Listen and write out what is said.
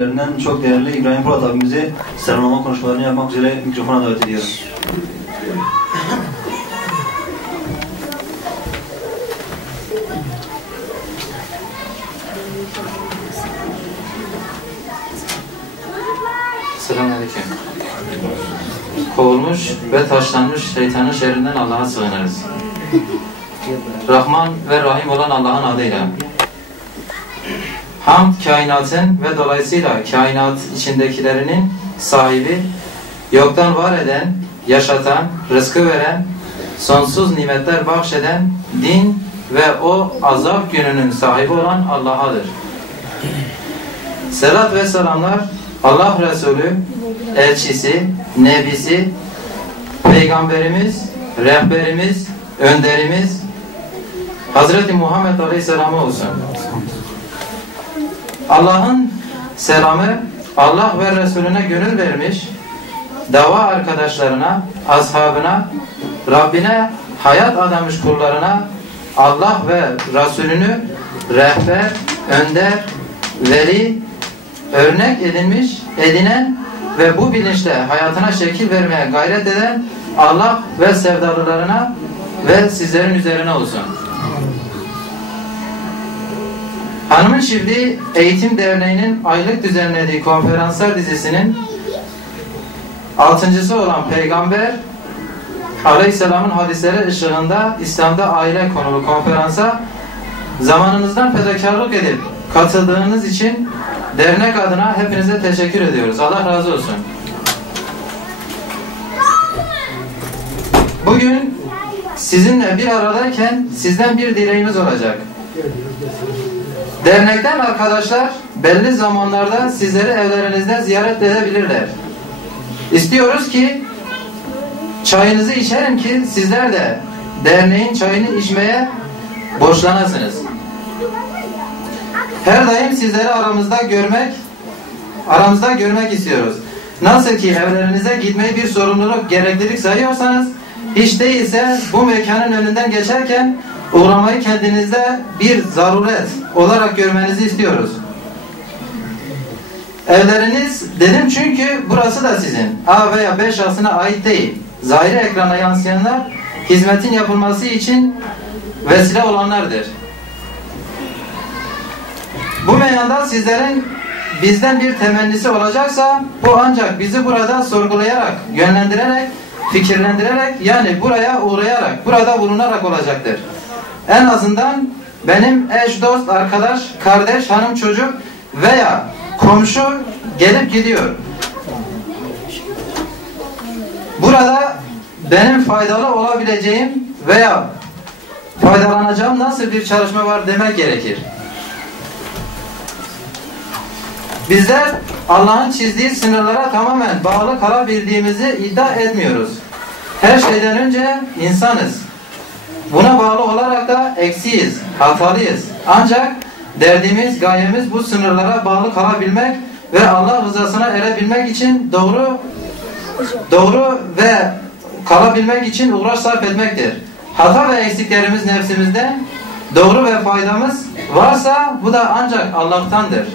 Lerinden çok değerli İbrahim Polat abimizi selamlama konuşmalarını yapmak üzere mikrofona davet ediyorum. Selamünaleyküm. Kovulmuş ve taşlanmış şeytanın şerrinden Allah'a sığınırız. Rahman ve Rahim olan Allah'ın adıyla. Hamd kainatın ve dolayısıyla kainat içindekilerinin sahibi, yoktan var eden, yaşatan, rızkı veren, sonsuz nimetler bahşeden, din ve o azap gününün sahibi olan Allah'adır. Selat ve selamlar Allah Resulü, elçisi, nebisi, peygamberimiz, rehberimiz, önderimiz Hazreti Muhammed Aleyhisselam'a olsun. Allah'ın selamı Allah ve Resulüne gönül vermiş, dava arkadaşlarına, ashabına, Rabbine hayat adamış kullarına Allah ve Resulünü rehber, önder, veli, örnek edinmiş, edinen ve bu bilinçle hayatına şekil vermeye gayret eden Allah ve sevdalılarına ve sizlerin üzerine olsun. Hanımın Çiftliği Eğitim Derneği'nin aylık düzenlediği konferanslar dizisinin altıncısı olan Peygamber Aleyhisselam'ın hadisleri ışığında İslam'da aile konulu konferansa zamanınızdan fedakarlık edip katıldığınız için dernek adına hepinize teşekkür ediyoruz. Allah razı olsun. Bugün sizinle bir aradayken sizden bir dileğimiz olacak. Dernekten arkadaşlar belli zamanlarda sizleri evlerinizde ziyaret edebilirler. İstiyoruz ki çayınızı içerim ki sizler de derneğin çayını içmeye borçlanasınız. Her daim sizleri aramızda görmek aramızda görmek istiyoruz. Nasıl ki evlerinize gitmeyi bir sorumluluk, gereklilik sayıyorsanız hiç değilse bu mekanın önünden geçerken uğramayı kendinizde bir zaruret olarak görmenizi istiyoruz. Evleriniz dedim çünkü burası da sizin. A veya B şahsına ait değil. Zahiri ekrana yansıyanlar hizmetin yapılması için vesile olanlardır. Bu meyanda sizlerin bizden bir temennisi olacaksa bu ancak bizi burada sorgulayarak, yönlendirerek, fikirlendirerek yani buraya uğrayarak, burada bulunarak olacaktır. En azından benim eş, dost, arkadaş, kardeş, hanım, çocuk veya komşu gelip gidiyor. Burada benim faydalı olabileceğim veya faydalanacağım nasıl bir çalışma var demek gerekir. Bizler Allah'ın çizdiği sınırlara tamamen bağlı kalabildiğimizi iddia etmiyoruz. Her şeyden önce insanız. Buna bağlı olarak da eksiyiz, hatalıyız. Ancak derdimiz, gayemiz bu sınırlara bağlı kalabilmek ve Allah rızasına erebilmek için doğru doğru ve kalabilmek için uğraş sarf etmektir. Hata ve eksiklerimiz nefsimizde doğru ve faydamız varsa bu da ancak Allah'tandır.